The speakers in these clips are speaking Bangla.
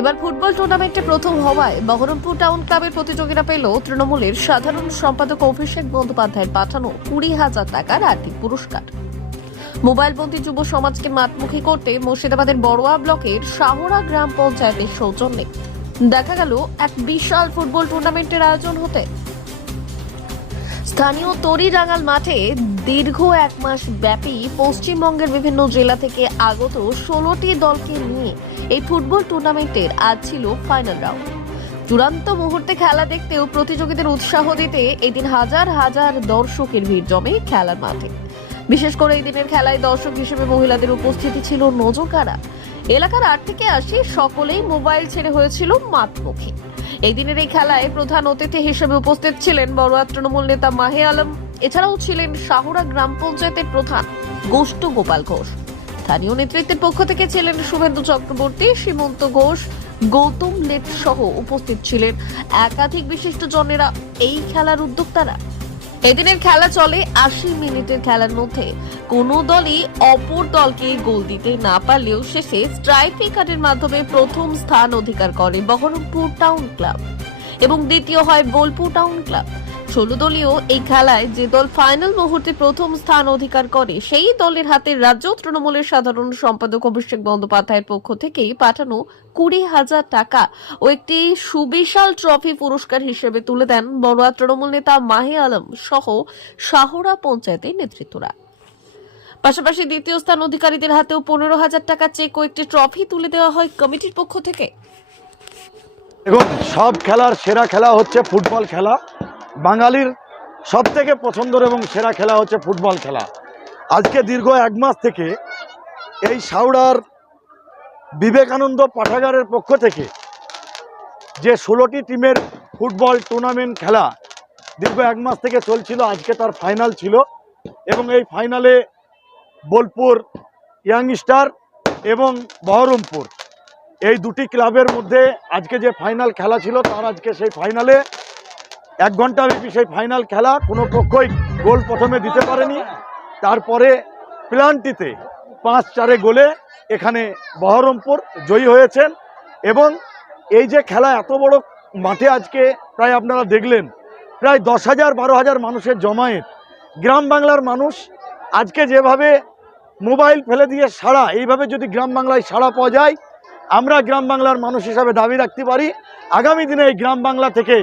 এবার ফুটবল টুর্নামেন্টে প্রথম হওয়ায় বহরমপুর টাউন ক্লাবের প্রতিযোগীরা পেল তৃণমূলের সাধারণ সম্পাদক অভিষেক বন্দ্যোপাধ্যায়ের পাঠানো 20,000 টাকার আর্থিক পুরস্কার। মোবাইলবন্দী যুব সমাজকে মাতমুখী করতে মুর্শিদাবাদের বড়োয়া ব্লকের শাহরা গ্রাম পঞ্চায়েতের সৌজন্যে দেখা গেল এক বিশাল ফুটবল টুর্নামেন্টের আয়োজন হতে। স্থানীয় তরিরাঙ্গাল মাঠে দীর্ঘ 1 মাস ব্যাপী পশ্চিমবঙ্গের বিভিন্ন জেলা থেকে আগত 16টি দলকে নিয়ে এই ফুটবল টুর্নামেন্টের আজ ছিল ফাইনাল রাউন্ড। চূড়ান্ত মুহূর্তে খেলা দেখতেও প্রতিযোগীদের উৎসাহ দিতে এদিন হাজার হাজার দর্শকের ভিড় জমে খেলার মাঠে। বিশেষ করে এই দিনের খেলায় দর্শক হিসেবে মহিলাদের উপস্থিতি ছিল নজরকাড়া। এলাকার 8 থেকে 80 সকলেই মোবাইল ছেড়ে হয়েছিল মাতমুখী। এই দিনের এই খেলায় প্রধান অতিথি হিসেবে উপস্থিত ছিলেন বড়োয়া তৃণমূল নেতা মাহে আলম। এছাড়াও ছিলেন শাহরা গ্রাম পঞ্চায়েতের প্রধান গোষ্ঠ গোপাল ঘোষ। স্থানীয় নেতৃত্বের পক্ষ থেকে ছিলেন শুভেন্দু চক্রবর্তী, সীমন্ত ঘোষ, গৌতম লেট সহ উপস্থিত ছিলেন একাধিক বিশিষ্ট জনেরা এই খেলার উদ্যোক্তারা। এদিনের খেলা চলে 80 মিনিটের খেলার মধ্যে কোনো দলই অপর দলকে গোল দিতে না পারলেও শেষে স্ট্রাইকারের মাধ্যমে প্রথম স্থান অধিকার করে বহরমপুর টাউন ক্লাব এবং দ্বিতীয় হয় বোলপুর টাউন ক্লাব। 16 দলীয় এই খেলায় যে দল ফাইনাল মুহূর্তে প্রথম স্থান অধিকার করে সেই দলের হাতে রাজ্য তৃণমূলের সাধারণ সম্পাদক অভিষেক বন্দ্যোপাধ্যায়ের পক্ষ থেকেই পাঠানো 20,000 টাকা ও একটি সুবিশাল ট্রফি পুরস্কার হিসেবে তুলে দেন বড়োয়া তৃণমূল নেতা মাহে আলম সহ শাহরা পঞ্চায়েতের নেতৃত্বরা। পাশাপাশি দ্বিতীয় স্থান অধিকারীদের হাতেও 15,000 টাকা চেক ও একটি ট্রফি তুলে দেওয়া হয় কমিটির পক্ষ থেকে। দেখুন, সব খেলার সেরা খেলা হচ্ছে ফুটবল খেলা। বাঙালির সব থেকে পছন্দের এবং সেরা খেলা হচ্ছে ফুটবল খেলা। আজকে দীর্ঘ 1 মাস থেকে এই শাহরার বিবেকানন্দ পাঠাগারের পক্ষ থেকে যে 16টি টিমের ফুটবল টুর্নামেন্ট খেলা দীর্ঘ 1 মাস থেকে চলছিল, আজকে তার ফাইনাল ছিল এবং এই ফাইনালে বোলপুর ইয়াংস্টার এবং বহরমপুর এই দুটি ক্লাবের মধ্যে আজকে যে ফাইনাল খেলা ছিল তার আজকে সেই ফাইনালে 1 ঘন্টা ব্যাপী সেই ফাইনাল খেলা কোনো পক্ষই গোল প্রথমে দিতে পারেনি। তারপরে প্লান্টিতে 5-4 গোলে এখানে বহরমপুর জয়ী হয়েছেন এবং এই যে খেলা এত বড় মাঠে আজকে প্রায় আপনারা দেখলেন প্রায় 10,000-12,000 মানুষের জমায়েত। গ্রাম বাংলার মানুষ আজকে যেভাবে মোবাইল ফেলে দিয়ে সাড়া, এইভাবে যদি গ্রাম বাংলায় সাড়া পাওয়া যায়, আমরা গ্রাম বাংলার মানুষ হিসাবে দাবি রাখতে পারি আগামী দিনে এই গ্রাম বাংলা থেকে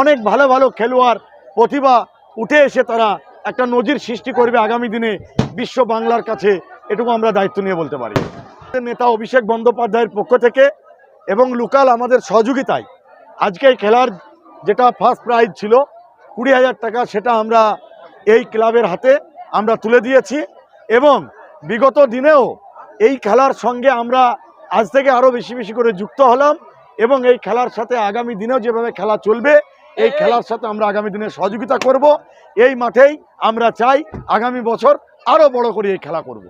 অনেক ভালো ভালো খেলোয়াড় প্রতিভা উঠে এসে তারা একটা নজির সৃষ্টি করবে আগামী দিনে বিশ্ব বাংলার কাছে, এটুকু আমরা দায়িত্ব নিয়ে বলতে পারি। নেতা অভিষেক বন্দ্যোপাধ্যায়ের পক্ষ থেকে এবং লোকাল আমাদের সহযোগিতায় আজকে এই খেলার যেটা ফার্স্ট প্রাইজ ছিল 20,000 টাকা, সেটা আমরা এই ক্লাবের হাতে আমরা তুলে দিয়েছি এবং বিগত দিনেও এই খেলার সঙ্গে আমরা আজ থেকে আরও বেশি বেশি করে যুক্ত হলাম এবং এই খেলার সাথে আগামী দিনেও যেভাবে খেলা চলবে এই খেলার সাথে আমরা আগামী দিনে সহযোগিতা করব। এই মাঠেই আমরা চাই আগামী বছর আরও বড় করে এই খেলা করব।